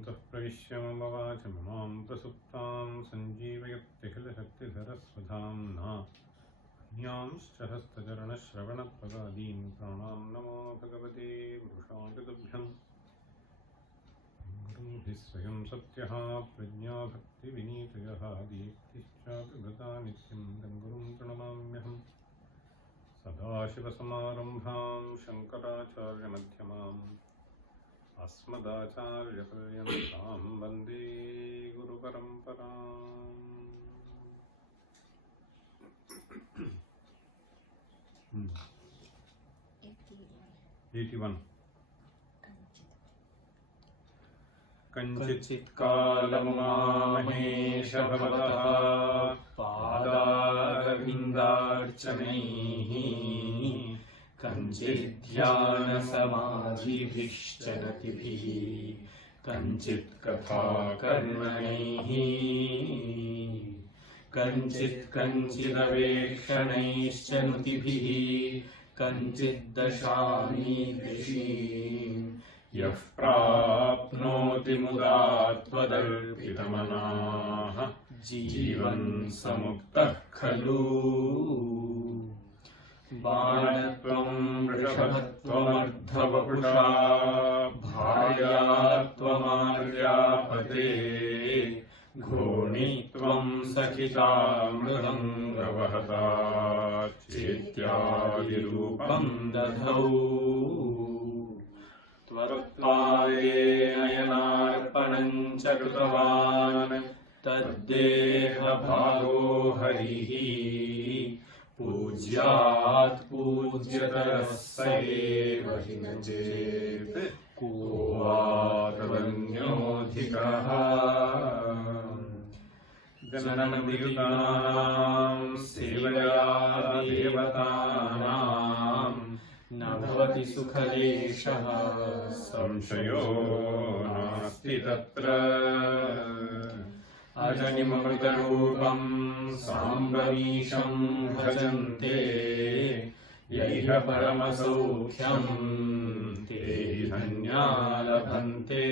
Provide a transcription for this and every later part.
Antah pravishya mama vacham prasuptam sanjeevayatyakhilashaktidarasvadhamna Nyamscha hastajarana shravana pagadin pranam namo bhagavate vrushāgadabhyam Gurubhisvayam satyaha prajñā bhakti vinitayaha dīptischa vibhata nityam dangurum pranamamyaham Sadashivasamarambham Shankaracharya madhyamam Asmadacharya paryantam Vande Guru Paramparam 81 Kanchit kalam mahesh bhavataha padaravindārchanaihi Kanchit dhyana samadhibhishchanatibhi Kanchit katha karmanaihi Kanchit kanchidavekshanaishchanutibhi Kanchit dashami dashim Yah prapnoti mudatvadarpitamanaha Jivan samuktah khalu Bānatvam vrishabhatvam ardhavapusha Bharyatvam aryapate Ghonitvam sakhita mridangavahata Chetyādirūpam dadhau Tvartvaye ayanarpanam chakrutavan Taddeha bhago harihi Pujyat pujyatarasayeva hinachet Kovatavanyodhikaha Jananamritanam sevaya devatanam Nabhavati sukhaleshaha samshayo nasti tatra Ajanimamritarupam sambhavisham bhajante Yaiha paramasaukyam te dhanya labhante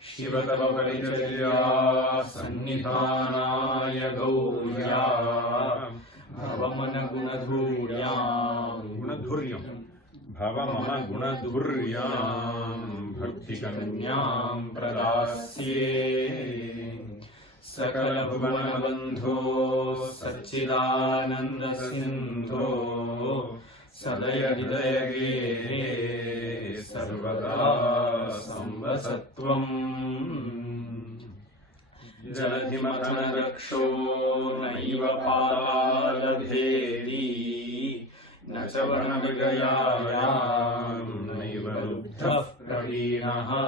Shivatava paricharya sannidhanaya gaurya Bhavamana gunadhuryam Bhavamana gunadhuryam Bhakti kanyam pradasye Sakala bhuvana bandho Satchidananda sindho Sadaya hidayage Sarvada sambasatvam Jaladhimatana daksho Naiva paladhedi Nachavana vigayayam Naiva ruddhah pravinaha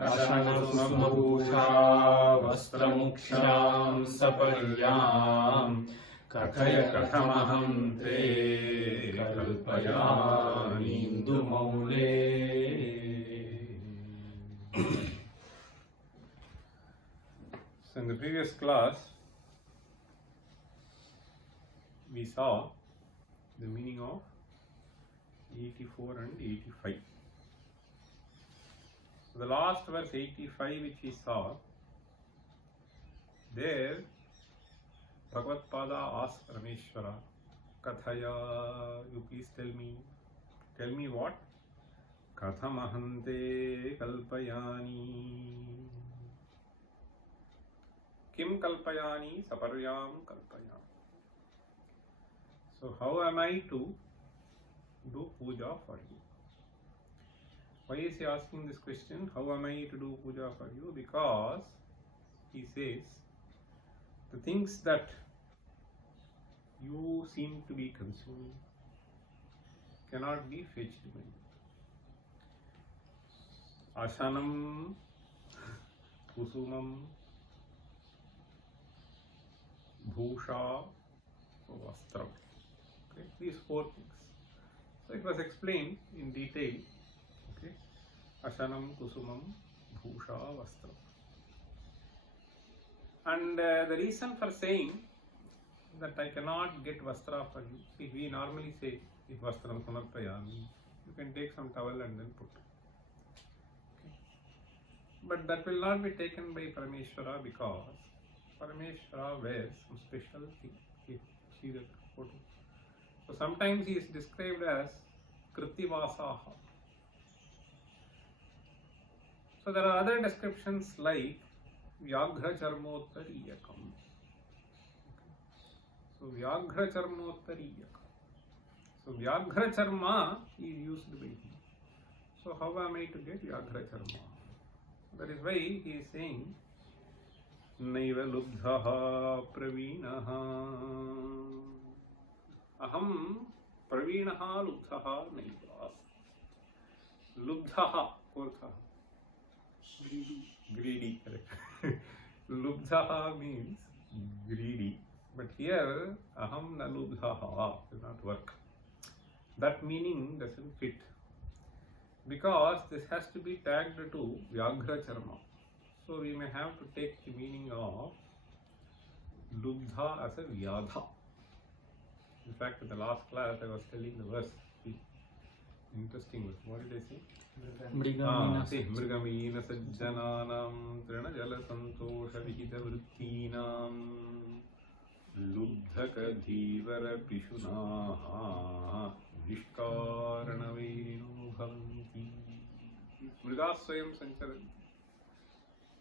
Ashanasmabhusha Vastramuksham saparyam Kathaya kathamaham te kalpayami indumaule So in the previous class we saw the meaning of 84 and 85. So the last verse 85 which we saw, there Bhagavatpada asked Rameshwara, Kathaya, you please tell me what? Kathamahante kalpayani. Kim kalpayani saparyam kalpayam. So how am I to do puja for you? Why is he asking this question? How am I to do puja for you? Because he says the things that you seem to be consuming cannot be fetched by you. Ashanam, kusumam, bhusha, vastram. Okay, these four things. So it was explained in detail. Okay, Ashanam, kusumam, bhusha, vastram. And the reason for saying that I cannot get vastra for you, see, we normally say, if vastram samarpayami, you can take some towel and then put. But that will not be taken by Parameshwara because Parameshwara wears some special thing. See that photo. So sometimes he is described as Kritivasaha. So there are other descriptions like Vyaghra Charmottariyakam. So Vyaghra Charmottariyakam. So Vyaghra Charma is used by him. So how am I to get Vyaghra Charma? That is why he is saying Naiva Lubdhaha Praveenaha Aham Praveenaha Lubdhaha Naiva. Lubdhaha Kortha. Greedy. Lubdhaha means greedy. But here Aham na Lubdhaha does not work. That meaning doesn't fit. Because this has to be tagged to Vyaghra Charma. So we may have to take the meaning of Lubdha as a Vyadha. In fact, in the last class I was telling the verse, interesting verse. What did I say? Mrigamina Sajjananam Trina Jala Santosha Vihita Vrittinam Lubdhaka Dhivara Pishunaha Vishkarana Vairino Bhavanti Mrigaswayam Sancharanti.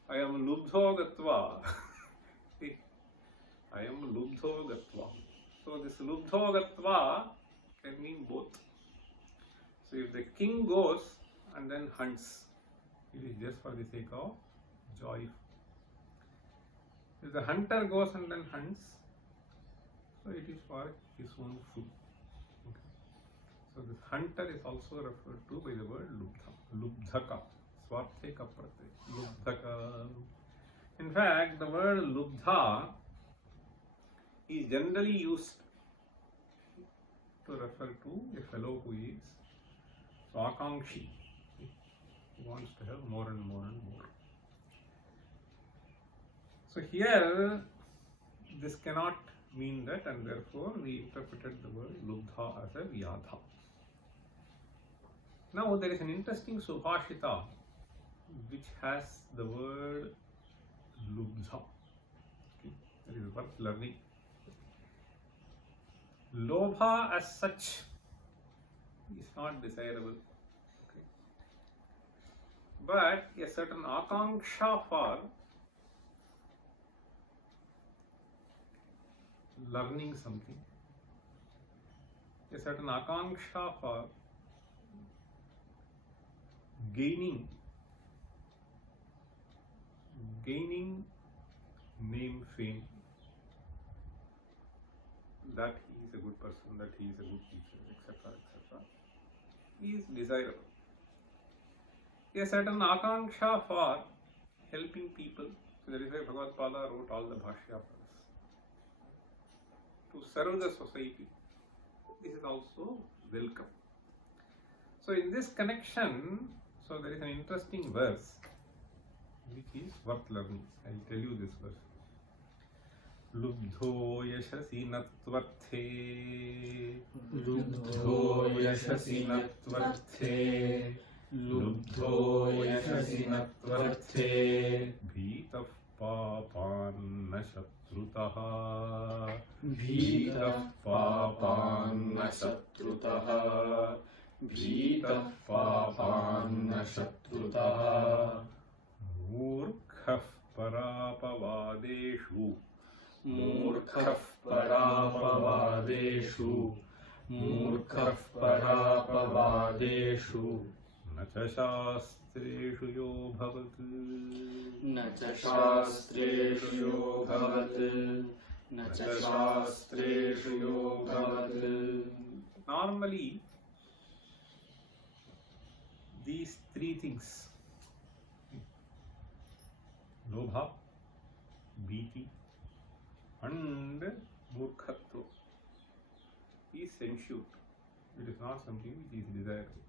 I am Lubdho Gatva. I am Lubdho Gatva. So this Lubdho Gatva can mean both. So if the king goes and then hunts, it is just for the sake of joy. If the hunter goes and then hunts, so it is for his own food. Okay. So this hunter is also referred to by the word Lubdha. Lubdhaka. Swartheka pratyay. Lubdhaka. In fact, the word Lubdha is generally used to refer to a fellow who is Swakankshi. He wants to have more and more and more. So here, this cannot mean that, and therefore we interpreted the word Lubdha as a Vyadha. Now there is an interesting Subhashita which has the word Lubdha. Okay. That is worth learning. Lobha as such is not desirable. Okay. But a certain Akanksha for learning something, a certain Akanksha for gaining name, fame, that he is a good person, that he is a good teacher, etc., etc., is desirable. A certain Akanksha for helping people, so that is why Bhagavad Pada wrote all the Bhashya for us, to serve the society. This is also welcome. So in this connection, so there is an interesting verse which is worth learning. I will tell you this verse. Lubdho yashasi natvarthe Lubdho yashasi natvarthe Lubdho yashasi natvarthe Bhitah papanna shatrutaha Bhitah papanna shatrutaha Bhitah papanna shatrutaha Murkhah parapavadeshu Murkhah parapavadeshu Murkhah parapavadeshu Nacha shastreshu yo bhavat Nacha shastreshu yo bhavat Nacha shastreshu yo bhavat. Normally, these three things, Lobha, Bhiti and Murkhatva, is censured. It is not something which is desirable.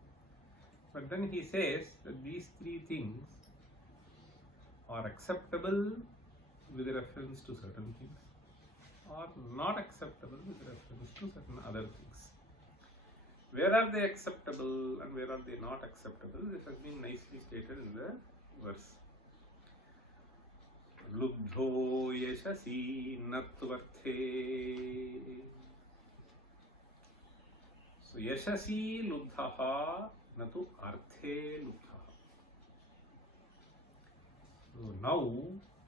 But then he says that these three things are acceptable with reference to certain things, or not acceptable with reference to certain other things. Where are they acceptable and where are they not acceptable? This has been nicely stated in the verse. lubdho yashasi natvarthe. So yashasi lubdhaha natu arthe lubdhaha. So now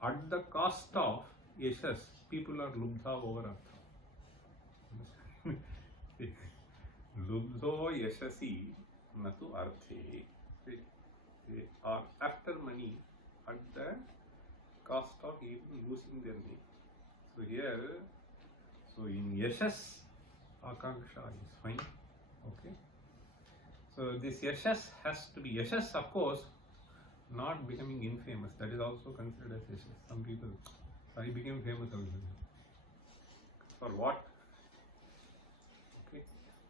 at the cost of yashas, people are lubdha over artha. Lubdho yashasi natu arthe. They are after money at the cost of even losing their name. So here, so in yashas, akanksha is fine. Okay. So this yashas has to be yashas, of course, not becoming infamous. That is also considered as yashas. Some people, I became famous also. For what? Okay.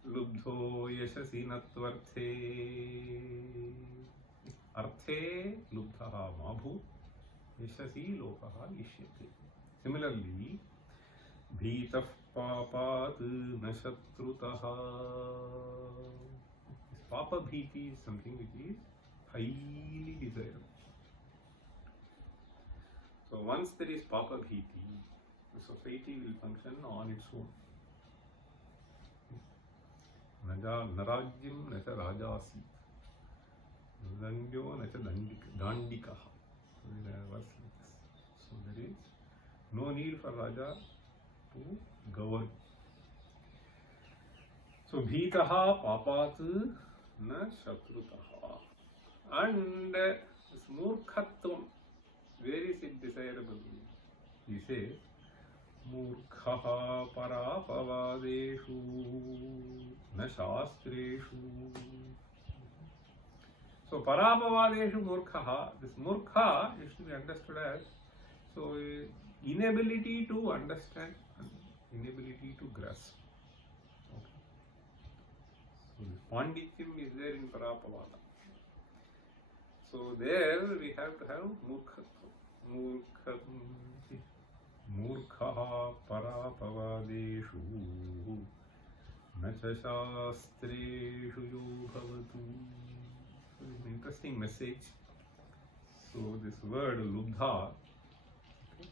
Lubdho yashasi natvarthe. Arthe lubdhaha mabhu. Yashasi lokaha ishyate. Similarly, bhitah papat na shatrutaha. This papa bhiti is something which is highly desirable. So once there is papa bhiti, the society will function on its own. Narajyam na cha rajasi. Dandyo na cha dandikaha. So there is no need for Raja to govern. So bhitaha papat na shatrutaha. And this murkhatvam, where is it desirable? He says, murkhaha parapavadeshu na shastreshu. So parapavadeshu murkhaha, this murkha is to be understood as inability to understand and inability to grasp. Okay. So the pandityam is there in parapavada. So there we have to have murkhatvam. Murkhaha parapavadeshu na cha shastreshu yo bhavatu. So it's an interesting message. So this word lubdha, okay,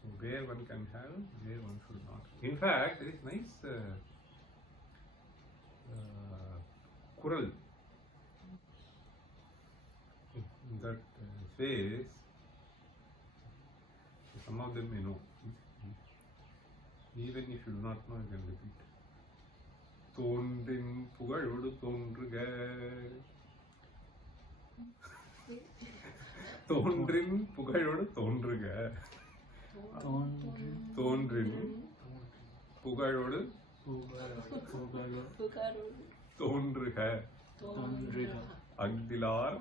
so where one can have, where one should not. In fact, there is nice kural that says, some of them may know, even if you do not know, you can repeat. Tondrin pugaludu tondruga. Tondrin pugaludu tondruga. Tondrin pugaludu tondruga. Agdilar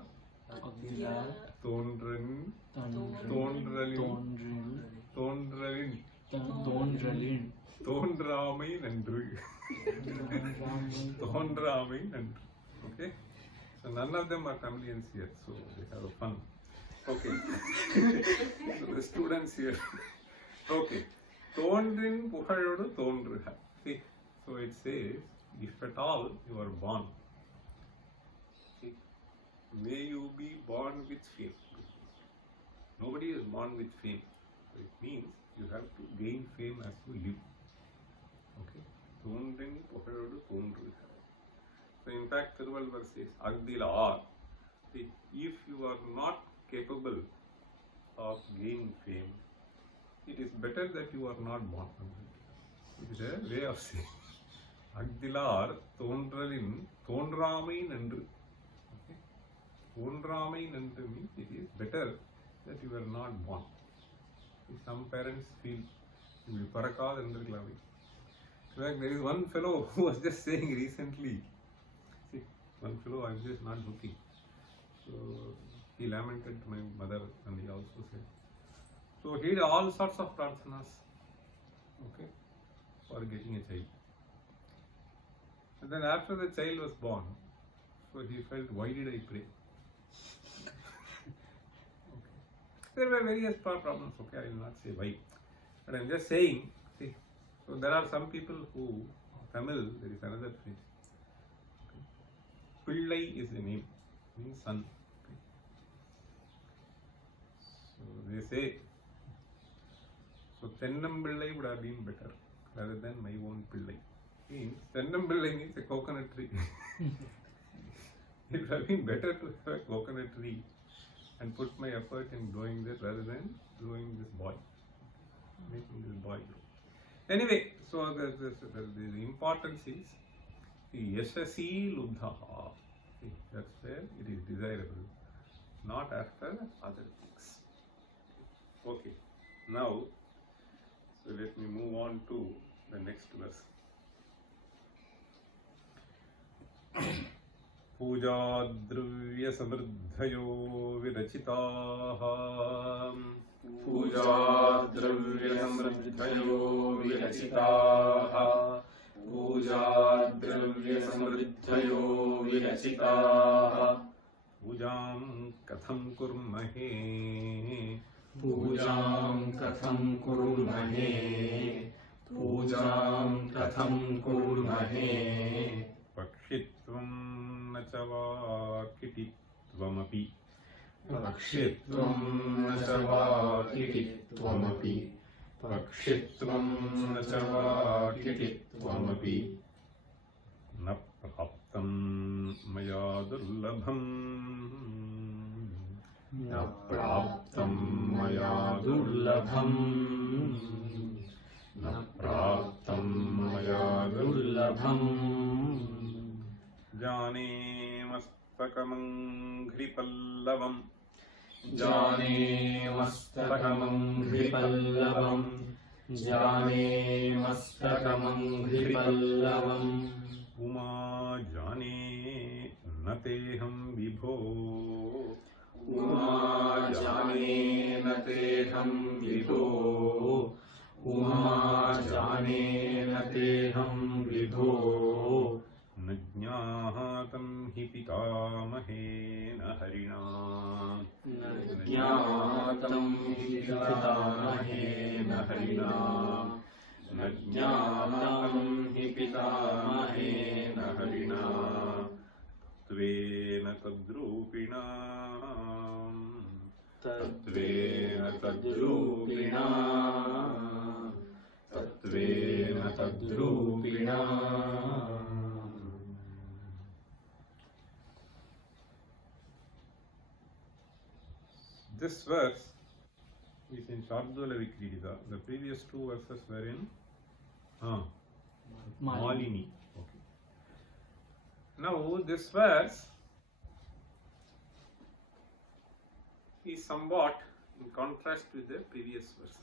tondrin tondralin tondramai nandru. Tondramai nandru. Okay. So none of them are Tamilians here, so they have a fun. Okay. So the students here. Okay. Tondrin pugaludu tondruha. See, so it says, if at all you are born, see, may you be born with fame. Nobody is born with fame. So it means you have to gain fame as you live. Okay. Tondrin pugaludu tondruha. So in fact, Thiruvalvar says, Agdilar. See, if you are not capable of gaining fame, it is better that you are not born. It is a way of saying. Agdilar tondralin tondramai nandru. Okay. Tondramai nandru means it is better that you are not born. Some parents feel you will parakad endirklami. In fact, there is one fellow who was just saying recently, see, one fellow, I am just not joking. So he lamented to my mother and he also said, so he did all sorts of prarthanas, okay, for getting a child. And then after the child was born, so he felt, why did I pray? Okay. There were various problems, okay, I will not say why. But I am just saying, see, so there are some people who, Tamil, there is another phrase. Okay. Pillai is the name, means son. Okay. So they say, So Tennam Pillai would have been better rather than my own Pillai. Means Tennam Pillai means a coconut tree. It would have been better to have a coconut tree and put my effort in growing that rather than growing this boy, making this boy grow. Anyway, so the importance is yashasi lubdhaha. That's where it is desirable, not after other things. Okay, now, so let me move on to the next verse. Puja dravya samriddhayo virachitaha. Puja dravya samriddhayo virachitaha. Puja dravya samriddhayo virachitaha. Pujam katham kurmahe. Pujam katham kurmahe. Pujam katham kurmahe. Pakshitvam nachava kitittvamapi. Pakshitvam nachava kitittvamapi. Pakshitvam nachava kitittvamapi. Na praptam maya durlabham. Na praptam maya durlabham. Na praptam maya durlabham. Jane mastakamam gripallavam. Jane mastakamam gripallavam. Jane mastakamam gripallavam. Uma jane nateham vibho. Uma jane nateham vibho. Uma jane nateham vibho. Najñātam hi pitāmahena harina. Najñātam hi pitāmahena harina. Najñātam hi pitāmahena harina. Tvena tadrupina. Tatvena tadrupina. Tatvena tadrupina. This verse is in Shardula Vikridika. The previous two verses were in Malini. Okay. Now this verse is somewhat in contrast with the previous verse.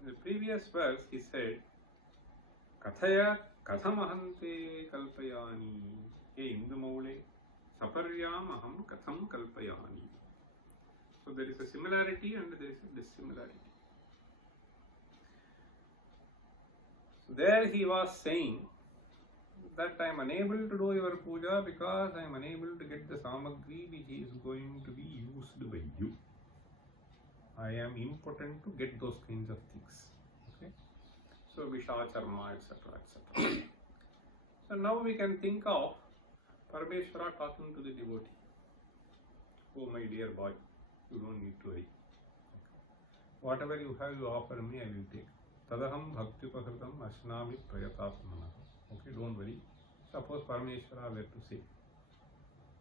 In the previous verse he said, Kathaya kathamahante kalpayani. Hey Indamaule, saparyam aham katham kalpayani. So there is a similarity and there is a dissimilarity. So there he was saying that I am unable to do your puja because I am unable to get the samagri which is going to be used by you. I am impotent to get those kinds of things. Okay? So Visha, Charma, etc. etc. So now we can think of Parameshwara talking to the devotee. Oh my dear boy, you don't need to worry. Okay. Whatever you have, you offer me, I will take. Tadaham bhakti pakritam ashnami prayatatmana. Okay, don't worry. Suppose Parameshwara were to say.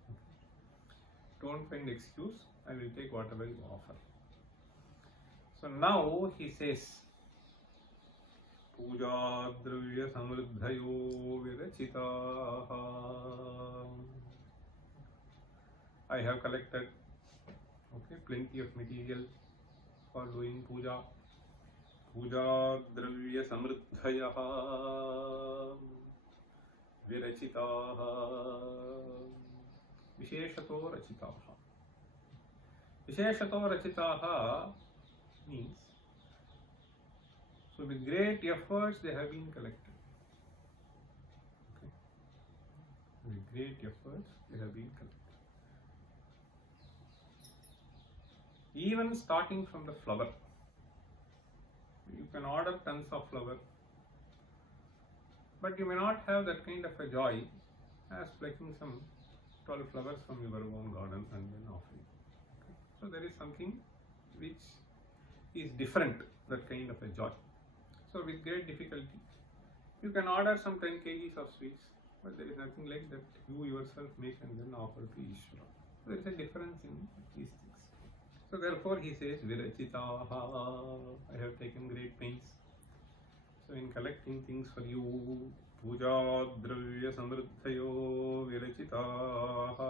Okay. Don't find excuse, I will take whatever you offer. So now he says, Puja dravya samriddhayo virachitaha. I have collected plenty of material for doing puja. Puja dravya samriddhayaha virachitaha visheshato rachitaha. Visheshato rachitaha means, so with great efforts they have been collected. Okay. With great efforts they have been collected. Even starting from the flower, you can order tons of flower, but you may not have that kind of a joy as plucking some 12 flowers from your own garden and then offering. Okay. So there is something which is different that kind of a joy. So with great difficulty, you can order some 10 kgs of sweets, but there is nothing like that you yourself make and then offer to Ishvara. There is a difference in these things. So therefore he says, Virachitaha, I have taken great pains. So in collecting things for you, Puja Dravya Samriddhayo Virachitaha.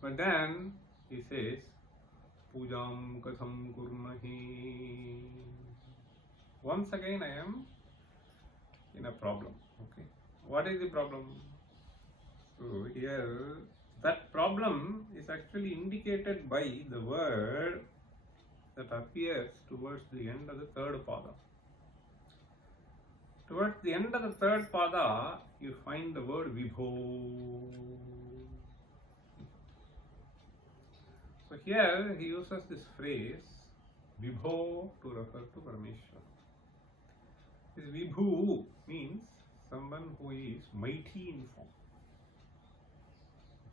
But then he says, Pujam Katham Kurmahi. Once again I am in a problem. Okay. What is the problem? So here, that problem is actually indicated by the word that appears towards the end of the third pada. Towards the end of the third pada, you find the word Vibho. So here he uses this phrase Vibho to refer to Parameshwara. This Vibhu means someone who is mighty in form.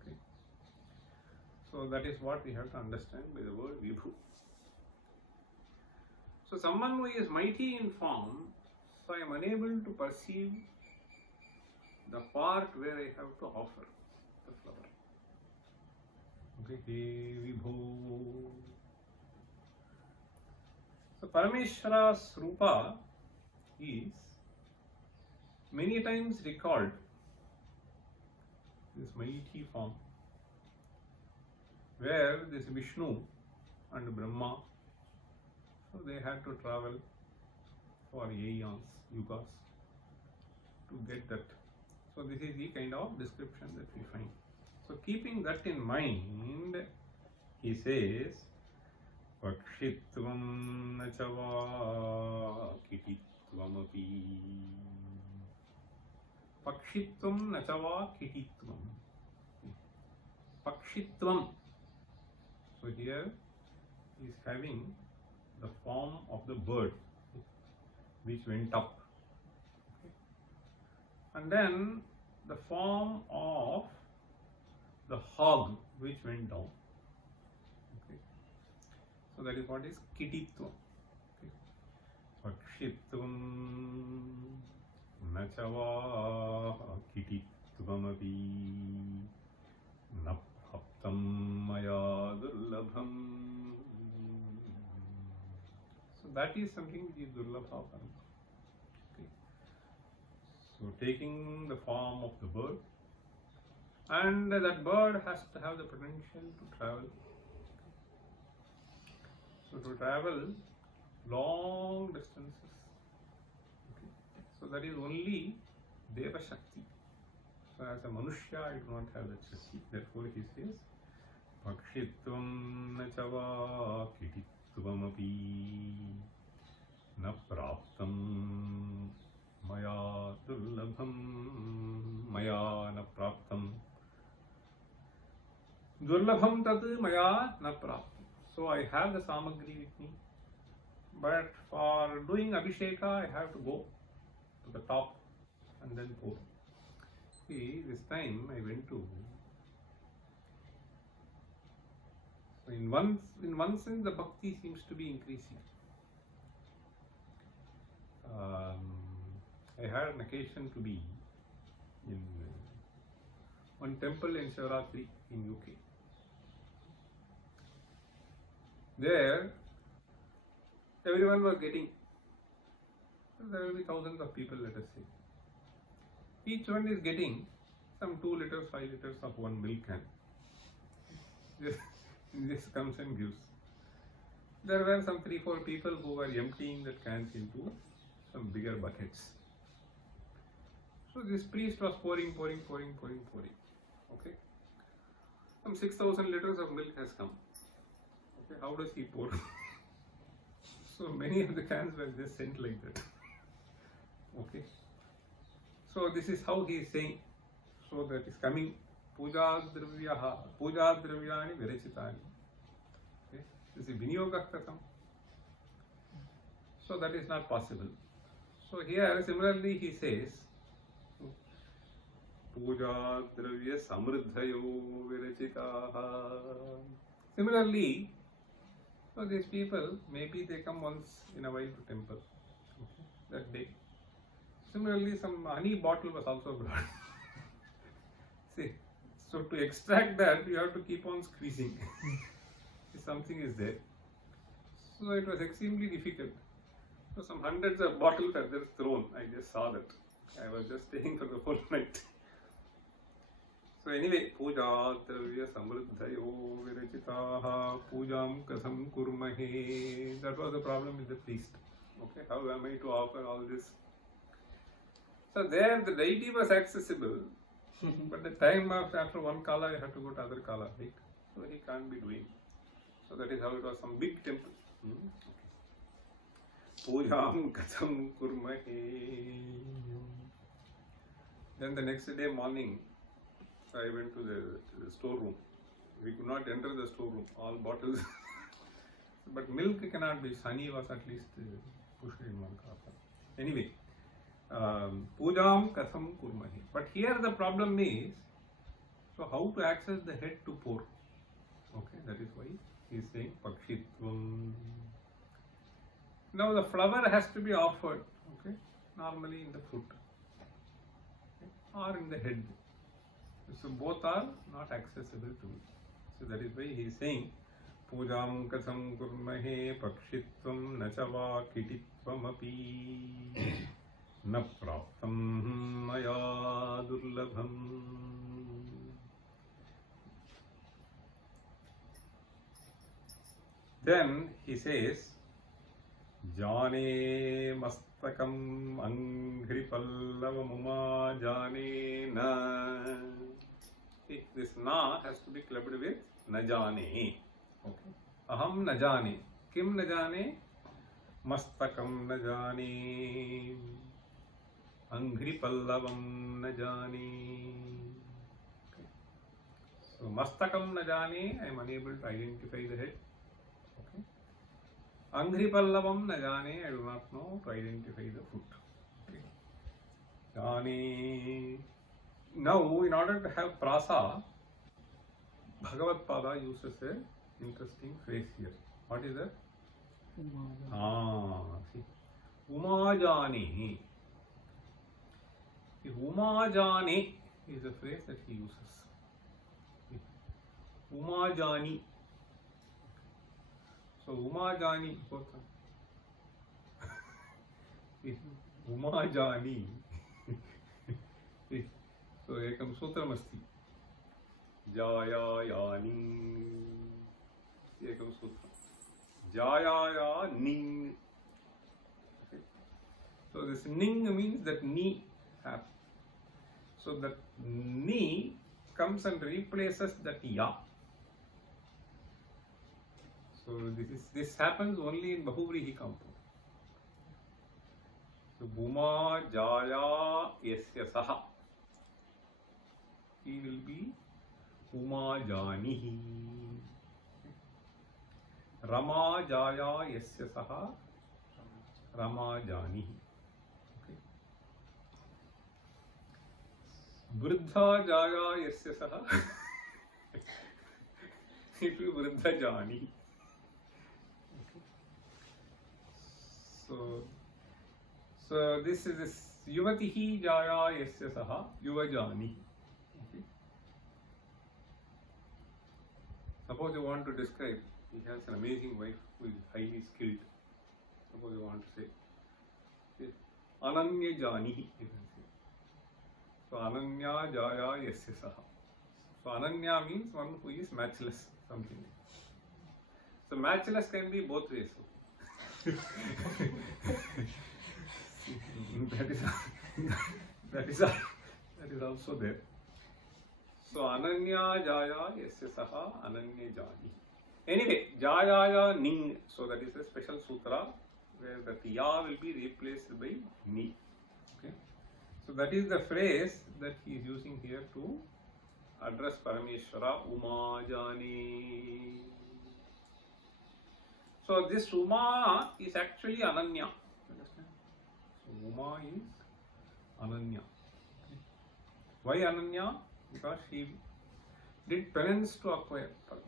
Okay. So that is what we have to understand by the word Vibhu. So someone who is mighty in form, so I am unable to perceive the part where I have to offer the flower. Okay, Vibho. So Parameshwara's Rupa is many times recalled, this mighty form, where this Vishnu and Brahma, so they had to travel for aeons, yugas, to get that. So this is the kind of description that we find. So keeping that in mind, he says, Pakshitvam nachava kititvam api. Pakshitvam nachava kititvam. Pakshitvam. So here he is having the form of the bird which went up. And then the form of the hog which went down. Okay. So that is what is kititvam. Pakshitvam nachava kititvam api napaptam maya durlabham. So that is something which is durlabha. Okay. So taking the form of the bird, and that bird has to have the potential to travel. So to travel long distances. Okay. So that is only Deva Shakti. So as a Manushya, I do not have that Shakti. Therefore he says, Pakshitvam nachava kititvam api na praptam maya durlabham maya na praptam. Durlabham tat maya na praptam. So I have the samagri with me, but for doing Abhisheka I have to go to the top and then pour. See, this time I went to, so in one sense the bhakti seems to be increasing. I had an occasion to be in one temple in Shivaratri in UK. There, everyone was getting, there will be thousands of people, let us say. Each one is getting some 2 liters, 5 liters of one milk can. This comes and gives. There were some 3-4 people who were emptying that cans into some bigger buckets. So this priest was pouring. Okay. Some 6,000 liters of milk has come. Okay. How does he pour? So many of the cans were just sent like that. Okay. So this is how he is saying. So that is coming. Puja dravyani virachitani. Okay. This is vinyoga katham. So that is not possible. So here similarly he says, Puja dravya samriddhayo virachitaha. Similarly, So these people, maybe they come once in a while to temple, okay, that day. Similarly, some honey bottle was also brought. See, so to extract that, you have to keep on squeezing. Something is there. So it was extremely difficult. So some hundreds of bottles are just thrown. I just saw that. I was just staying for the whole night. So anyway, puja travya samruddhayo virachitaha pujam kasam kurmahe. That was the problem with the priest. Okay, how am I to offer all this? So there the deity was accessible, but the time of after one kala you have to go to other kala, right? So he can't be doing. So that is how it was, some big temple. Pujam kasam kurmahe. Then the next day morning, I went to the storeroom. We could not enter the storeroom, all bottles. But milk cannot be, honey was at least pushed in one cup. Anyway, pujam kasam kurmahi. But here the problem is, so how to access the head to pour? Okay, that is why he is saying pakshitvam. Now the flower has to be offered, okay, normally in the foot, okay, or in the head. So both are not accessible to me. So that is why he is saying pujam kasam kurmahe pakshitvam nachava kititvam api na praptam maya durlabham. Then he says jane mastakam anghri pallavam jane na. This na has to be clubbed with na jane. Okay. Aham na jane. Kim na jane? Mastakam na jane. Anghri pallavam na jane. Okay. So mastakam na jane, I am unable to identify the head. Okay. Anghri pallavam na jane, I do not know to identify the foot. Okay. Jane. Now, in order to have prasa, Bhagavad Pada uses an interesting phrase here. What is that? See. Umajani. Umajani is a phrase that he uses. Umajani. So, Umajani. Umajani. So, ekam sutram asti. Jayayani. Ekam sutram. Jayayani. Okay. So, this ning means that ni happens. So, that ni comes and replaces that ya. So, this happens only in Bahuvrihi compound. So, Bhuma Jaya Yasya Saha. He will be Umajanihi. Rama Jaya Yasya Saha Ramajanihi. Okay. Vriddha Jaya Yasya Saha it will be Vriddha Jani. Okay. So this is this Yuvatihi Jaya Yasya Saha Yuvajani. Suppose you want to describe, he has an amazing wife who is highly skilled. Suppose you want to say, Ananya Jani, you can say. So Ananya Jaya Yasya Saha. So Ananya means one who is matchless, something. So matchless can be both ways. that is also there. So Ananya Jaya Yasya Saha Ananya Jani. Anyway, Jaya Ning. So that is a special sutra where the Ya will be replaced by Ni. Okay. So that is the phrase that he is using here to address Parameshwara Uma Jani. So this Uma is actually Ananya. Understand? So Uma is Ananya. Why Ananya? Because she did penance to acquire Parameshwara.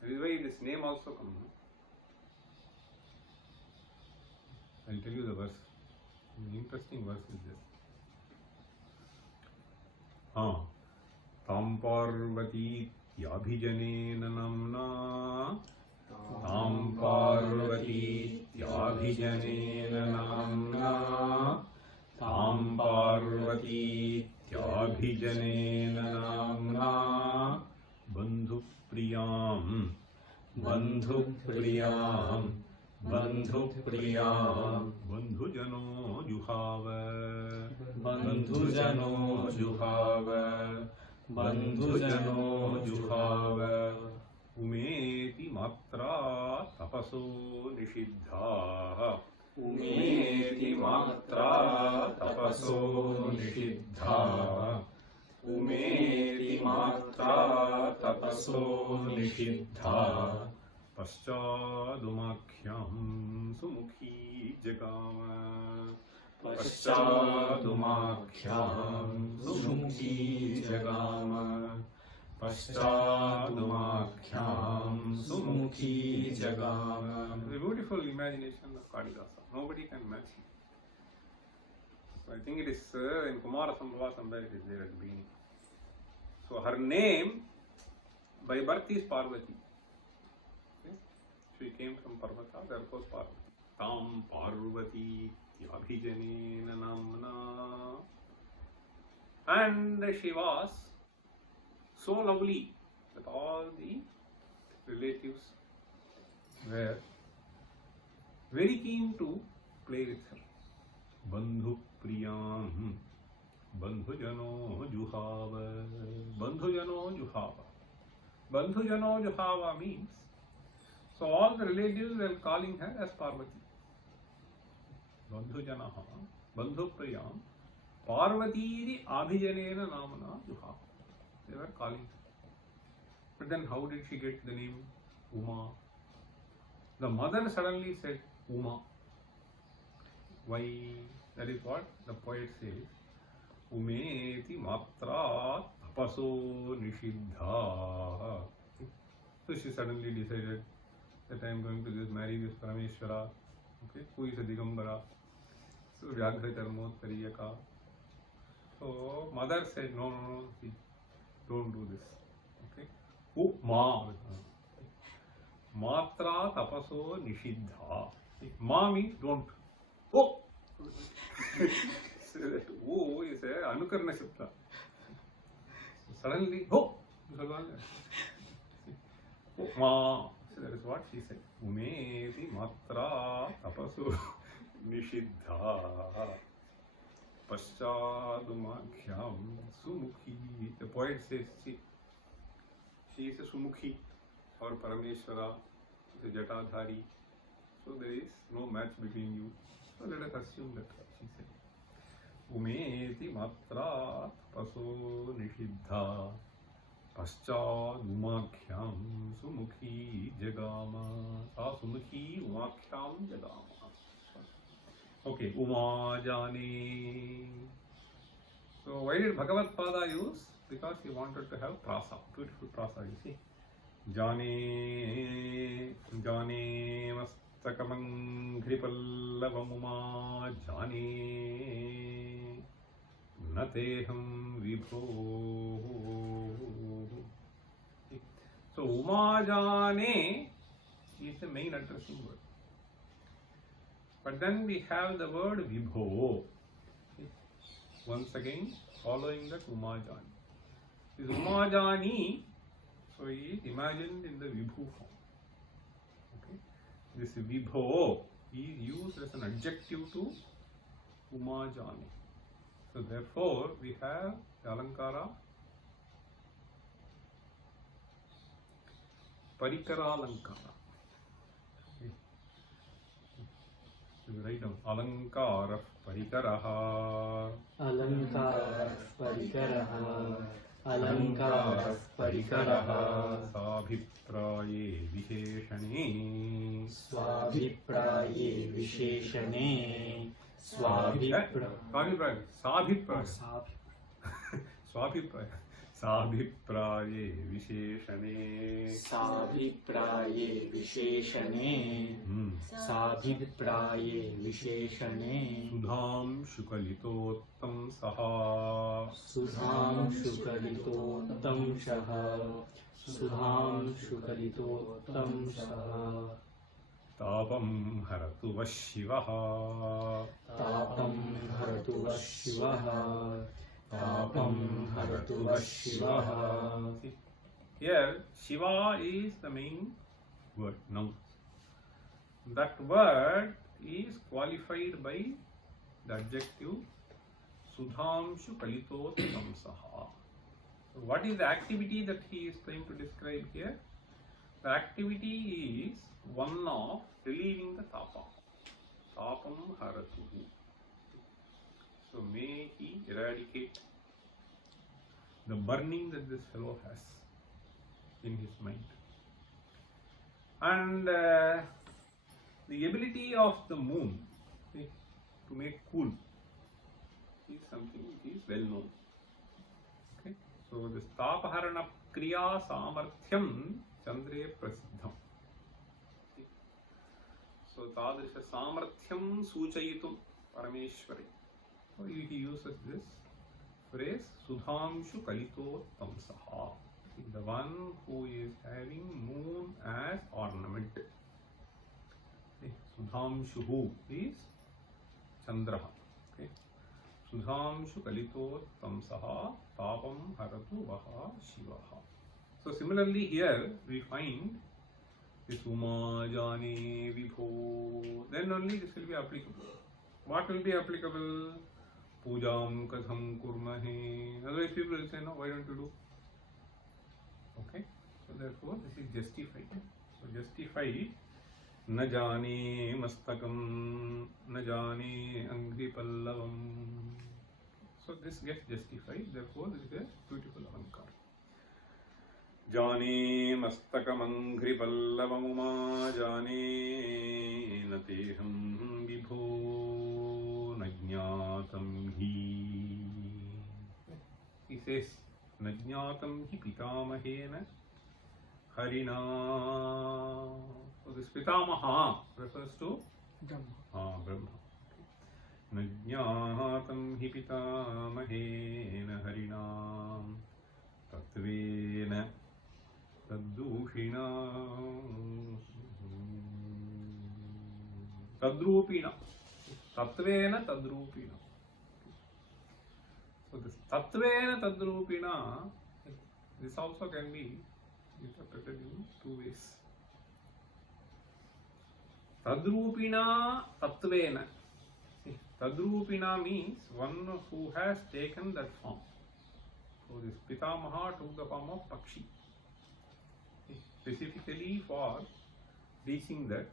That is why this name also comes. I'll tell you the verse. An interesting verse is there. Tam Parvati Yabhijanena Namna. Tam Parvati Yabhijanena Namna. Tam Parvati Yabhijanena Namna. Bandhu Priyam. Bandhu Priyam. Bandhu Priyam. Bandhu Jano Juhava. Bandhu Jano Juhava. Bandhu Jano Juhava. Umeti Matra Tapaso Nishiddha. Umeti Matra Tapaso Nishiddha. Umeti Matra Tapaso Nishiddha. Paschadumakhyam Sumukhi Jagama. Paschadumakhyam Sumukhi Jagama. Paschadumakhyam Sumukhi Jagama. The beautiful imagination of Kadidasa. Nobody can match it. So I think it is in Kumara Sambhava somewhere it is there at the beginning. So her name by birth is Parvati. She came from Parvata, therefore Parvati. Tam Parvati Yabhijanena Namna. And she was so lovely that all the relatives were very keen to play with her. Bandhu Priyam. Bandhu Jano Juhava. Bandhu Jano Juhava. Bandhu Jano Juhava means, so all the relatives were calling her as Parvati. Bandhu Janaha, Bandhu Priyam, Parvati Abhijanena Namana Juha. They were calling her. But then how did she get the name Uma? The mother suddenly said Uma. Why? That is what the poet says. Umeti Matra Tapaso Nishiddha. So she suddenly decided that I am going to just marry this Parameshwara, okay, who is a Digambara, so Vyaghra Charmot Kariyaka. So mother said, no, see, don't do this, okay. Ma, Matra Tapaso Nishiddha. Ma means don't. Oh! So that oh is a Anukarna Shapta. So suddenly, oh! Ma. So that is what she said. Umeti Matra Tapasu Nishiddha. Paschadumakhyam Sumukhi. The poet says, see, she is a Sumukhi or Parameshwara, the Jatadhari. So there is no match between you. So let us assume that she said. Umeti Matra Tapaso Nishiddha. Paschadumakhyam Sumukhi Jagama. Sa Sumukhi Umakhyam Jagama. Okay, Uma Jane. So why did Bhagavad Pada use? Because he wanted to have prasa, beautiful prasa, you see. Jane, Jane Mastakamang Kripallavam Jane Nateham Vibho. So Uma Jane is the main addressing word. But then we have the word Vibho. Once again, following that Uma Jani. This Uma Jani, so he is imagined in the Vibhu form. Okay. This Vibho is used as an adjective to Uma Jani. So therefore, we have the Alankara Parikara Alankara. Write down Alankara Parikaraha. Alankara Parikaraha. Alankara Parikaraha. Sabhipraye Visheshane. Swabhipraye Visheshane. Swabhipraye. Swabhipraye. Sabhipraye. Swabhipraye. साभिप्राये विशेषणे साभिप्राये विशेषणे साभिप्राये विशेषणे सुधांशुकलितोत्तम सः सुधांशुकलितोत्तंशः सुधांशुकलितोत्तंशः तापं हरतु वः शिवः तापं हरतु वः शिवः तापं हरतु वः शिवः. Here Shiva is the main word now. That word is qualified by the adjective Sudhamshu Kalitottamsaha. So what is the activity that he is trying to describe here? The activity is one of relieving the tapa. Tapam haratuhu. So may he eradicate the burning that this fellow has in his mind. And the ability of the moon to make cool is something which is well known. Okay? So this tapaharana kriya samarthyam chandre prasiddham. So tadrisha samarthyam suchayitum parameshwari. So he uses this phrase Sudhamshu Kalitottamsaha, the one who is having moon as ornament. Okay. Sudhamshu is Chandraha. Okay. Sudhamshu Kalitottamsaha Tapam Haratu Vaha Shivaha. So similarly here we find this Umajane Vibho, then only this will be applicable. What will be applicable? Pujam katham kurmahe. Otherwise people will say, no, why don't you do? Okay. So therefore this is justified. So justified. Na jane mastakam, na jane angri pallavam. So this gets justified. Therefore this is a beautiful alankar. Jane mastakam angri pallavam uma jane nateham vibho. Najñātam hi. He says, Najñātam hi pitamahena harina. So this pitamaha refers to Brahma. Najñātam hi pitamahena harina tatvena taddushina tadrupina. Tatvena tadrupina. So this tatvena tadrupina, this also can be interpreted in two ways. Tadrupina tatvena. Tadrupina means one who has taken that form. So this Pitamaha took the form of Pakshi, specifically for reaching that.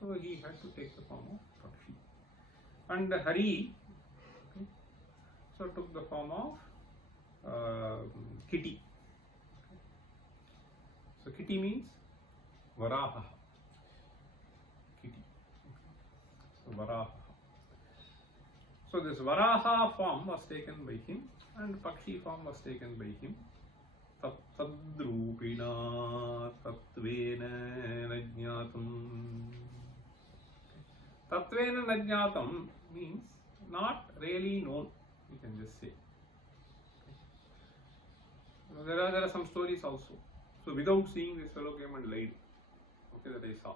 So he had to take the form of Pakshi. And Hari, okay, so took the form of Kitty. Okay. So Kitty means Varaha. Kitty. Okay. So Varaha. So this Varaha form was taken by him and Pakshi form was taken by him. Tadrupina tatvena najñātam. Tatvena najñātam means not really known, you can just say. Okay. There are some stories also. So without seeing, this fellow came and lied. Okay, that I saw.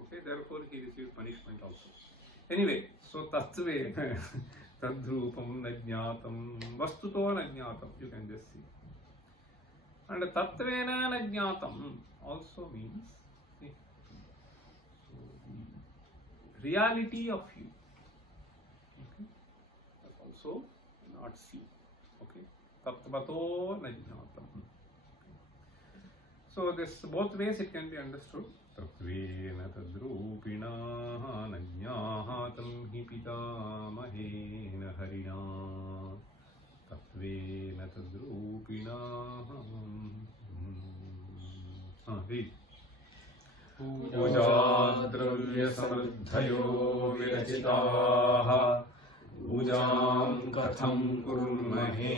Okay, therefore he received punishment also. Anyway, so tatvena tadrupam najñātam vastuto najñātam, you can just see. And tatvena najñātam also means reality of you. Okay, that's also not seen. Okay, tattvato najñātam. So this both ways it can be understood. Tatvena tadrupina najñātam hi pitamahena harina. Tatvena tadrupina. Read. पूजाद्रव्यसमृद्धयो विरचिताः पूजां कथं कथं कुर्महे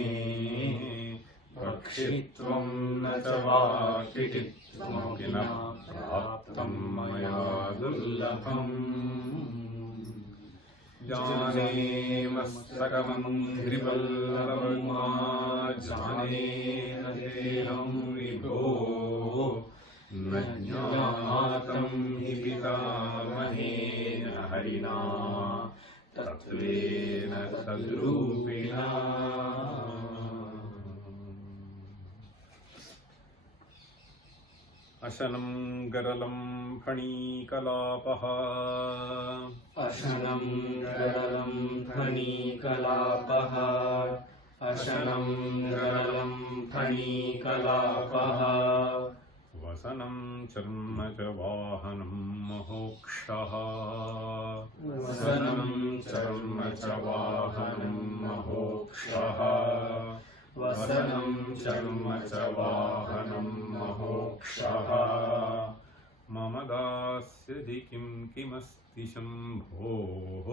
रक्षित्वं न च वाकिटित्वमपि न प्राप्तं मया दुर्लभम् जानेमस्तकमन्ध्रिवल्लभमा जानेन देहं विभो न ज्ञातं हि पितामहेन हरिणा तत्त्वेन तद्रूपिणा अशनं गरलं फणीकलापः अशनं गरलं फणीकलापः अशनं गरलं फणीकलापः वसनं चर्म च वाहनं मोक्षः वसनं चर्म च वाहनं मोक्षः वसनं चर्म च वाहनं मोक्षः मम दास्यसि किं किमस्ति शम्भोः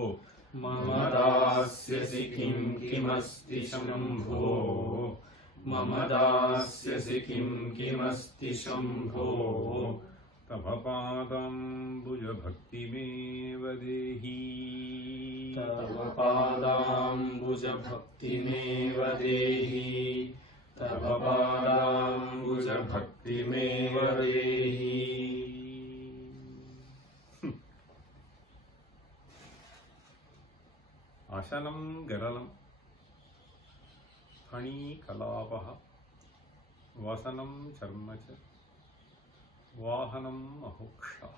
मम दास्यसि किं किमस्ति शम्भो मम दास्यसि किं किमस्ति शम्भो तव पादाम्बुजभक्तिमेव देहि तव पादाम्बुजभक्तिमेव देहि तव पादाम्बुजभक्तिमेव देहि अशनं गरलं फणीकलापः वसनं चर्म च वाहनं मोक्षः.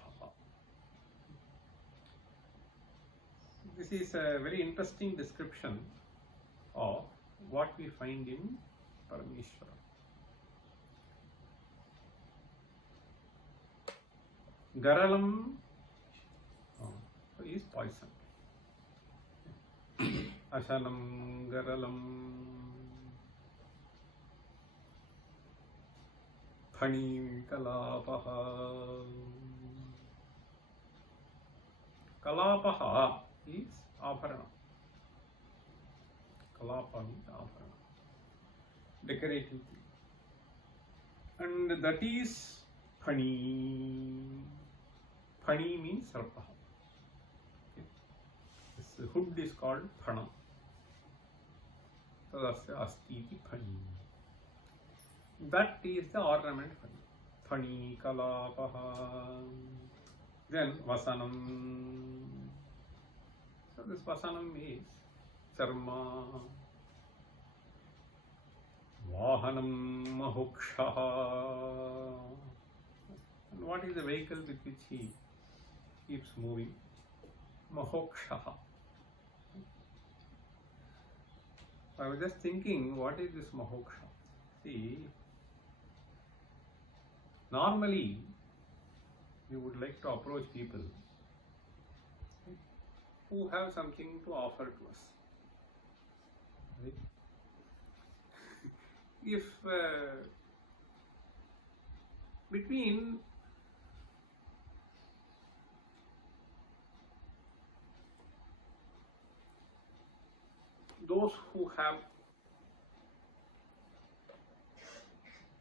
This is a very interesting description of what we find in Parameshwara. Garalam is poison. Ashanam Garalam Phani Kalapaha. Kalapaha is Abharana. Kalapa means Abharana. Decorative thing. And that is Phani. Phani means Sarpa. Okay. This hood is called Phana. Tadasya asti iti Phani. That is the ornament Phani. Phani Kalapaha. Then Vasanam. So this Vasanam is Charma. Vahanam Mokshaha. And what is the vehicle with which he keeps moving? Mokshaha. I was just thinking, what is this Moksha? See, normally we would like to approach people who have something to offer to us. Right? If between those who have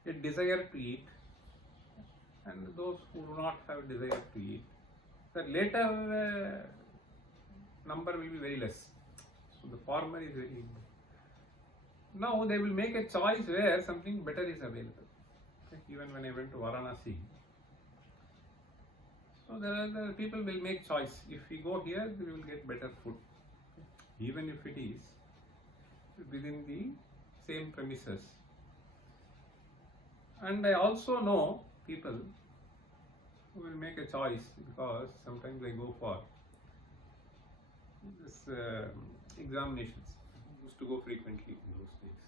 a desire to eat and those who do not have desire to eat, the later number will be very less. So the former is very. Now they will make a choice where something better is available. Okay? Even when I went to Varanasi, so the people will make choice. If we go here, we will get better food, okay? Even if it is within the same premises. And I also know people who will make a choice because sometimes I go for this examinations. I used to go frequently in those days.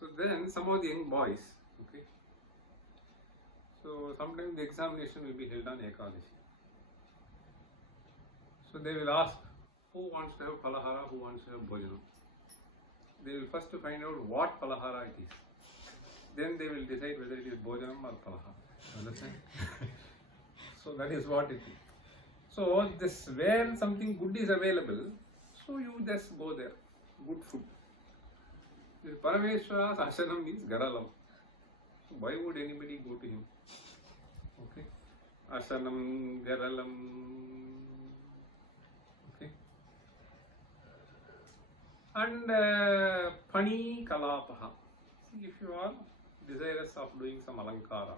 So then some of the young boys, okay. So sometimes the examination will be held on Ekadashi. So they will ask who wants to have Palahara, who wants to have Bhojanam. They will first find out what Palahara it is. Then they will decide whether it is Bhojanam or Palahara. Understand? So that is what it is. So this where something good is available, So you just go there. Good food. The Parameshwara's ashanam is Garalam. Why would anybody go to him? Okay. Ashanam, Garalam. Okay. And Pani Kalapaha. See, if you are desirous of doing some alankara.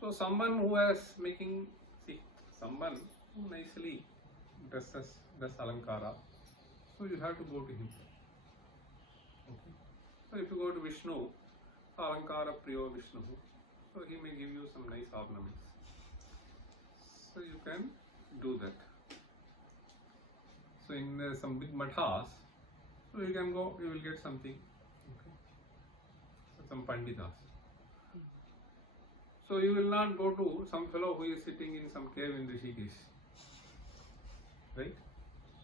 So someone who is making, someone who nicely does alankara. So you have to go to him. Okay. So if you go to Vishnu, alankara priyo Vishnu, so he may give you some nice ornaments. So you can do that. So in some big mathas, so you can go, you will get something. Okay. So some panditas. So you will not go to some fellow who is sitting in some cave in Rishikesh. Right?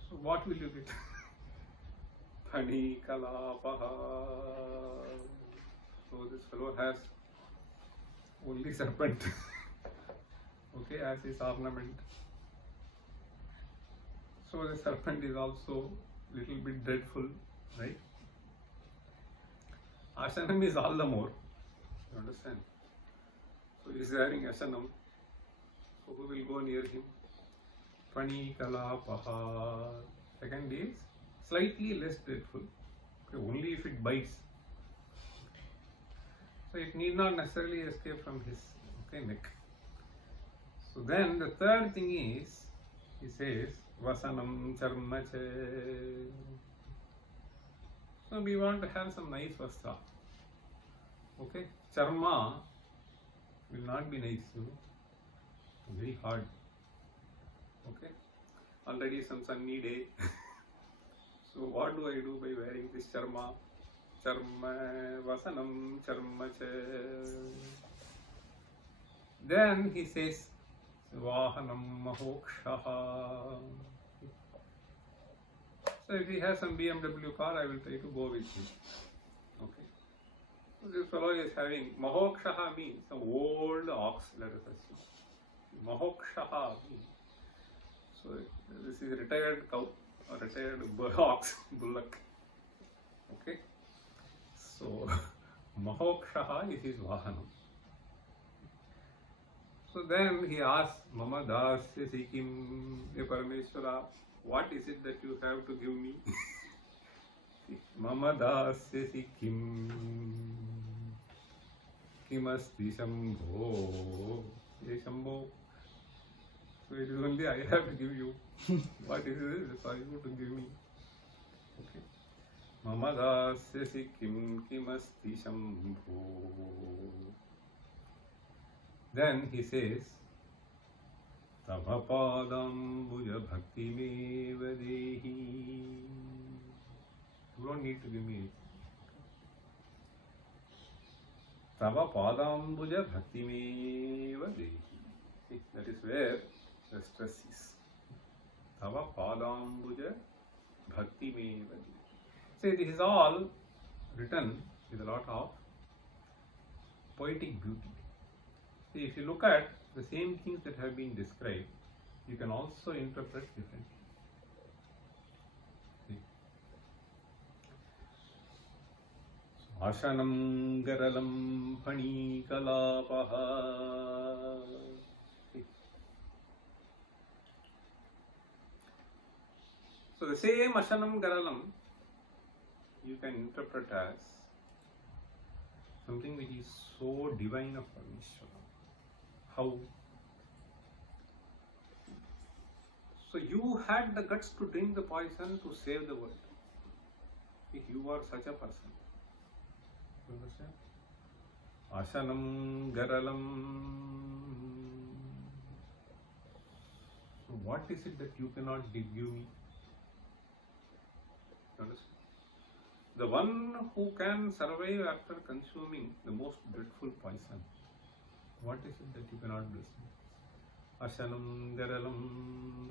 So what will you get? Pani Kalapaha. So this fellow has only serpent. Okay, as his ornament. So the serpent is also little bit dreadful, right? Ashanam is all the more. You understand? So he is wearing ashanam. So who will go near him? Pani Kalapaha. Second is slightly less dreadful. Okay, only if it bites. So it need not necessarily escape from his neck. So then the third thing is, he says, Vasanam Charmache. So we want to have some nice vastra. Okay, charma will not be nice, very hard. Okay, already some sunny day. So what do I do by wearing this charma? Charma, vasanam, charmache. Then he says, Vahanam mahokshaha. So if he has some BMW car, I will try to go with him. Okay. So this fellow is having, mahokshaha means some old ox, let us assume. Mahokshaha means, so this is a retired cow or retired ox, bullock. Okay. So mahokshaha is his vahanam. So then he asks, Mama dasya sikim, Parameshwara, what is it that you have to give me? Mama dasya sikim, kimasti shambho, shambho. So it is only I have to give you. What is it for you to give me? Okay. Mama dasya sikim, kimasti shambho. Then he says, Tava padambuja bhakti meva dehi. You don't need to give me it. Tava padambuja bhakti meva dehi. See, that is where the stress is. Tava padambuja bhakti meva dehi. See, this is all written with a lot of poetic beauty. See, if you look at the same things that have been described, you can also interpret differently. See. Ashanam garalam pani kalapaha. See. So the same ashanam garalam you can interpret as something which is so divine of Parmeshwara. How? So you had the guts to drink the poison to save the world. If you are such a person. You understand? Ashanam garalam. So what is it that you cannot give me? You understand? The one who can survive after consuming the most dreadful poison. What is it that you cannot bless me? Ashanam garalam.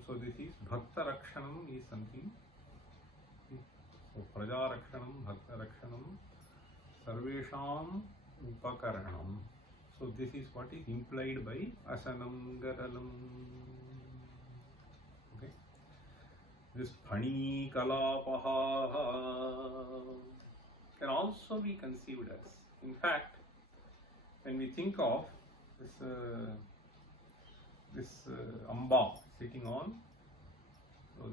So this is Bhakta Rakshanam is something. So Praja Rakshanam, Bhakta Rakshanam, Sarvesham Upakaranam. So this is what is implied by Ashanam garalam. Okay. This Phani Kalapaha can also be conceived as. In fact, when we think of this Amba sitting on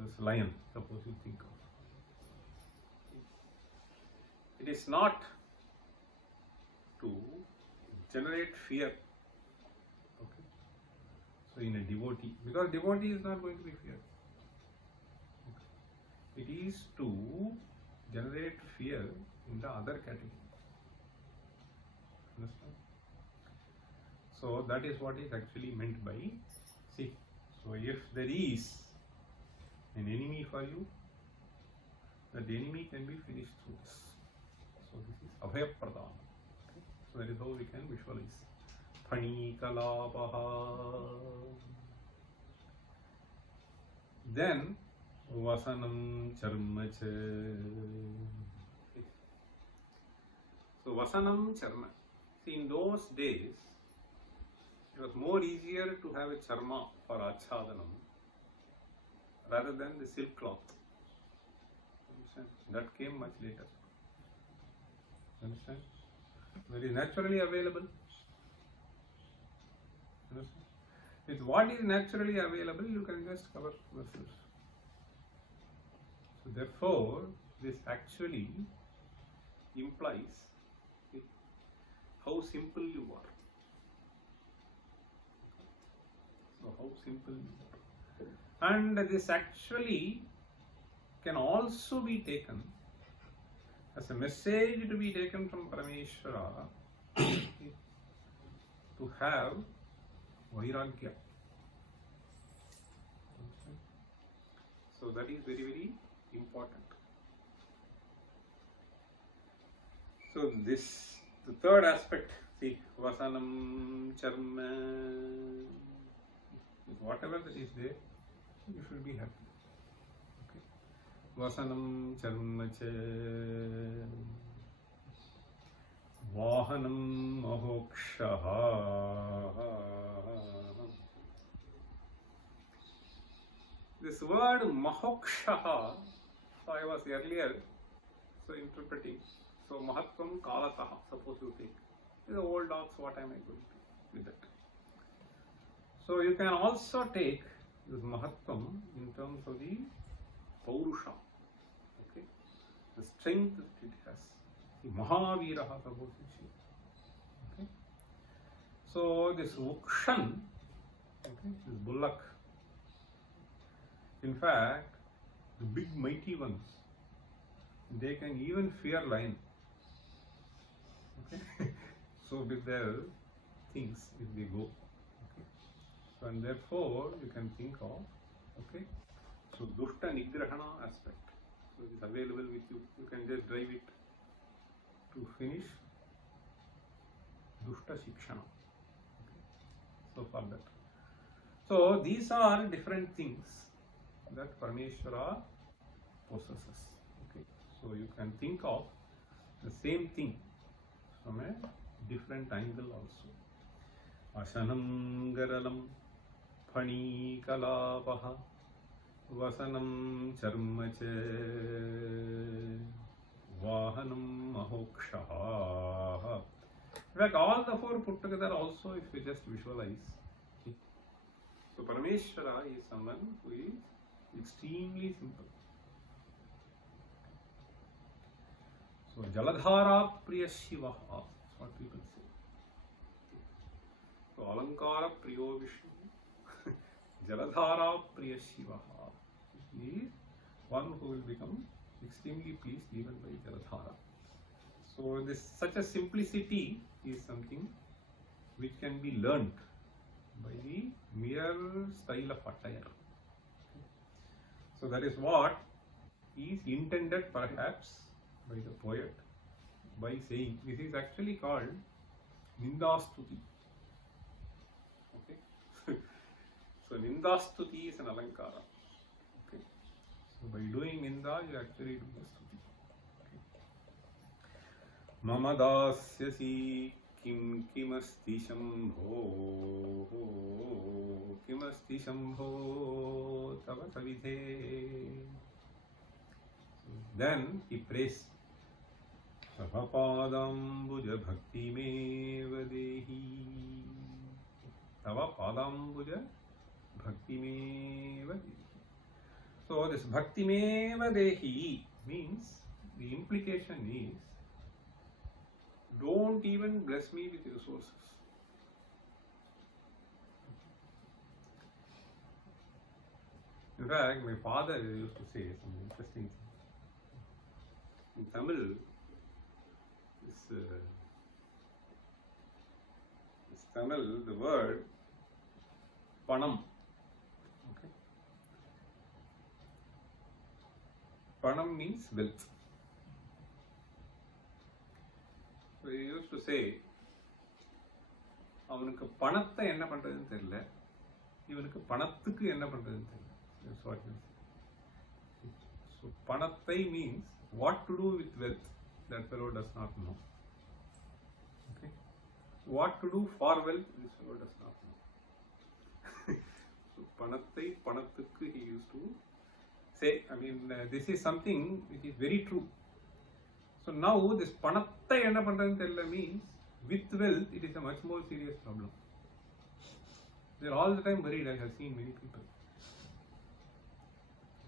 this lion, suppose you think of. It is not to generate fear. Okay. So in a devotee, because devotee is not going to be feared. Okay. It is to generate fear in the other category. Understand? So that is what is actually meant by see. So if there is an enemy for you, that enemy can be finished through this. So this is Abhaya Pradana. Okay. So that is how we can visualize. Phani Kalapaha. Then Vasanam Charmacha. So Vasanam Charma. See, in those days, it was more easier to have a charma for Achadanam rather than the silk cloth. Understand? That came much later. Understand? Very naturally available. Understand? With what is naturally available, you can just cover yourself. So therefore, this actually implies how simple you are. So how simple you are. And this actually can also be taken as a message to be taken from Parameshwara to have Vairagya. So that is very, very important. So this, the third aspect, see, Vasanam, Charma, whatever that is there, you should be happy. Okay. Vasanam, Charma, Vahanam, Mahokshaha. This word Mahokshaha, so I was earlier interpreting. So Mahatvam Kalataha, suppose you take. The old dogs, what am I going to do with that? So you can also take this Mahatvam in terms of the Paurusha, okay, the strength that it has. The Mahaviraha, suppose you see. Okay. So this Ukshan, okay, this bullock, in fact, the big mighty ones, they can even fear lion. Okay. So with their things, if they go. Okay. So and therefore you can think of, okay, so Dushta Nigrahana aspect. So it is available with you. You can just drive it to finish Dushta Shikshana. Okay. So for that. So these are different things that Parameshwara possesses. Okay. So you can think of the same thing from a different angle also. Asanam Garalam Phani Kalapaha Vasanam Charmache Vahanam Mahokshaha. In fact, all the four put together also, if you just visualize. So Parameshwara is someone who is extremely simple. So Jaladhara Priya Shiva, that's what people say. So Alankara Priyo Vishnu, Jaladhara Priya Shiva is one who will become extremely pleased even by Jaladhara. So this such a simplicity is something which can be learnt by the mere style of attire. So that is what is intended perhaps by the poet by saying, this is actually called Nindastuti. Okay. So Nindastuti is an Alankara. Okay. So by doing Ninda, you actually do the Stuti. Okay. Mamadasyasi kim kimasti shambho kimasti shambho tava savidhe. Then he prays. Tavapadambuja bhakti meva dehi. Tavapadambuja bhakti meva dehi. So this bhakti meva dehi means, the implication is, don't even bless me with resources. In fact, my father used to say some interesting thing. In Tamil, this Tamil, the word panam, okay? Panam means wealth. So he used to say, அவனுக்கு பணத்தை என்ன பண்றதுன்னு தெரியல, இவனுக்கு பணத்துக்கு என்ன பண்றதுன்னு தெரியல. That's what he said. So பணத்தை means what to do with wealth, that fellow does not know. Okay? What to do for wealth, this fellow does not know. So பணத்தை பணத்துக்கு he used to say. I mean, this is something which is very true. So now this பணத்தை என்ன பண்றதுன்னு தெரியல means, with wealth it is a much more serious problem. They are all the time worried. I have seen many people.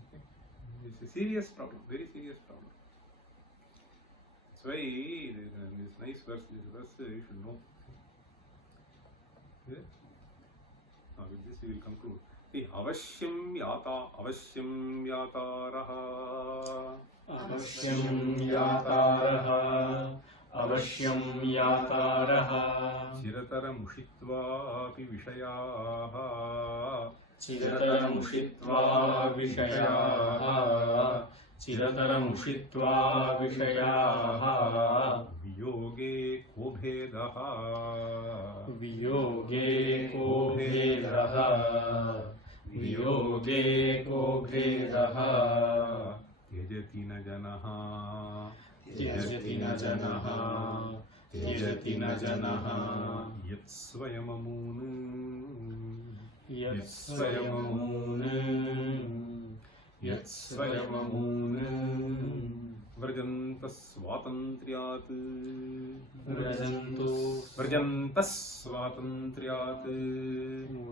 Okay? It's a serious problem, very serious problem. That's why this nice verse, you should know. Yeah? Now with this we will conclude. See, avashyam yataraha. Avashyam yataraha. Avashyam yataraha. Chiratara mushitva api vishayaha. Chiratara mushitva vishayaha. Chiratara mushitva vishayaha. Viyoge ko bhedaha. Viyoge ko bhedaha. Viyoge ko bhedaha. Tyajati na janaha. Tyajati na janaha. Tyajati na janaha. Yat swayamamun. Yat swayamamun. Yat swayamamun. Vrajantas svatantriyat. Vrajantas svatantriyat.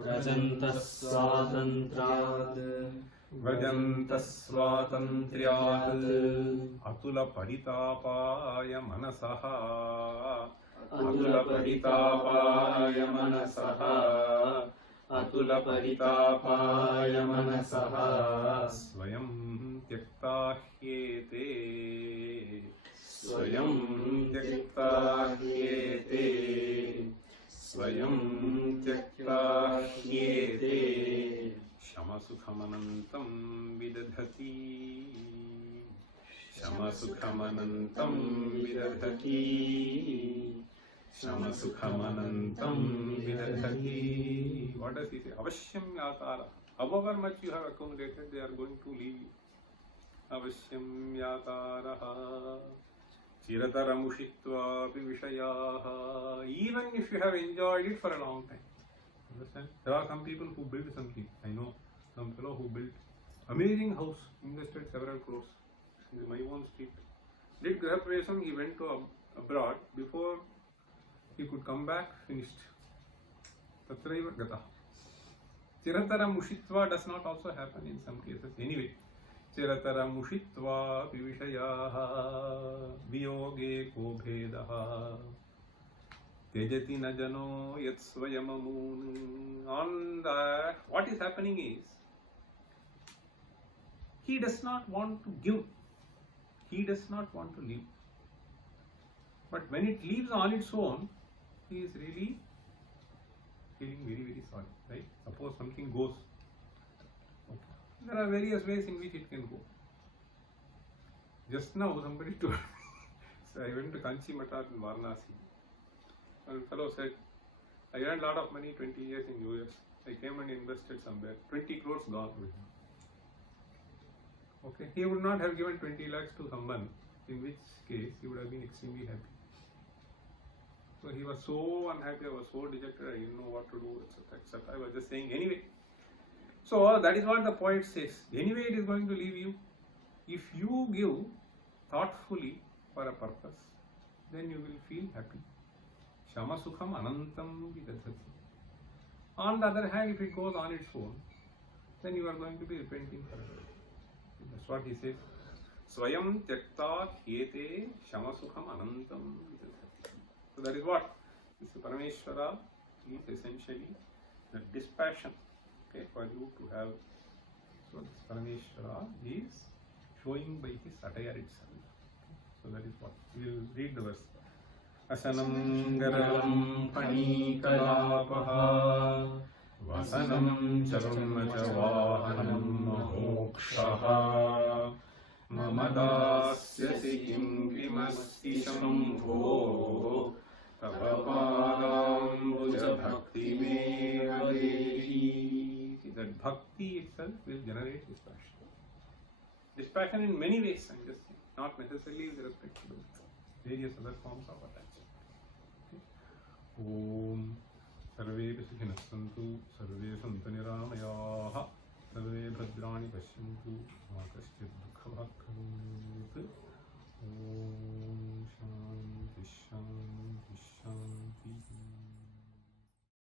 Vrajantas svatantriyat. Vrajantas svatantriyat. Atula paritapaya manasaha. Atula paritapaya manasaha. Atula paritapaya manasaha. Swayam tyakta hyete. Swayam tyakta hyete. Swayam tyakta hyete. Shamasukhamanantam vidadhati. Shamasukhamanantam vidadhati. Shamasukhamanantam vidadhati. What does he say? Avashyam yatara. However much you have accumulated, they are going to leave you. Avashyam yataraha. Chiratara mushitva api vishayaha. Even if you have enjoyed it for a long time. Understand? There are some people who build something. I know some fellow who built amazing house, invested several crores in my own street. Did graduation, he went to abroad. Before he could come back, finished. Tatraiva gata. Chiratara mushitva does not also happen in some cases. Anyway, Chiratara mushitva vivishayaha. Viyoge ko bhedaha. Tejati na jano yat swayamamun. On the, what is happening is, he does not want to give. He does not want to live. But when it leaves on its own, he is really feeling very, very sorry, right? Suppose something goes. Okay. There are various ways in which it can go. Just now somebody told me, so I went to Kanchi Matat in Varanasi. One fellow said, I earned a lot of money 20 years in US. I came and invested somewhere. 20 crores gone with him. Okay, he would not have given 20 lakhs to someone, in which case he would have been extremely happy. So he was so unhappy, I was so dejected, I didn't know what to do, etc. etc. I was just saying, anyway, So that is what the poet says. Anyway, it is going to leave you. If you give thoughtfully for a purpose, then you will feel happy. Shama sukham anantam vidadhati. On the other hand, if it goes on its own, then you are going to be repenting forever. That's what he says. Swayam tyakta hyete shama sukham anantam vidadhati. So that is what this Parameshwara is essentially the dispassion, okay, for you to have. So this Parameshwara is showing by his attire itself. So that is what we will read the verse. Asanam garam panikalapaha vasanam charmachavahanam mokshaha Mamadasyasi kim kimasti shambho tavapadambuja bhakti me vadehi. That bhakti itself will generate dispassion. Dispassion in many ways, I'm just saying, not necessarily with respect to various other forms of attachment. Okay. Om Sarve Sukhinas Santu Sarve Santu Niramayaha Sarve Bhadrani Pashyantu Ma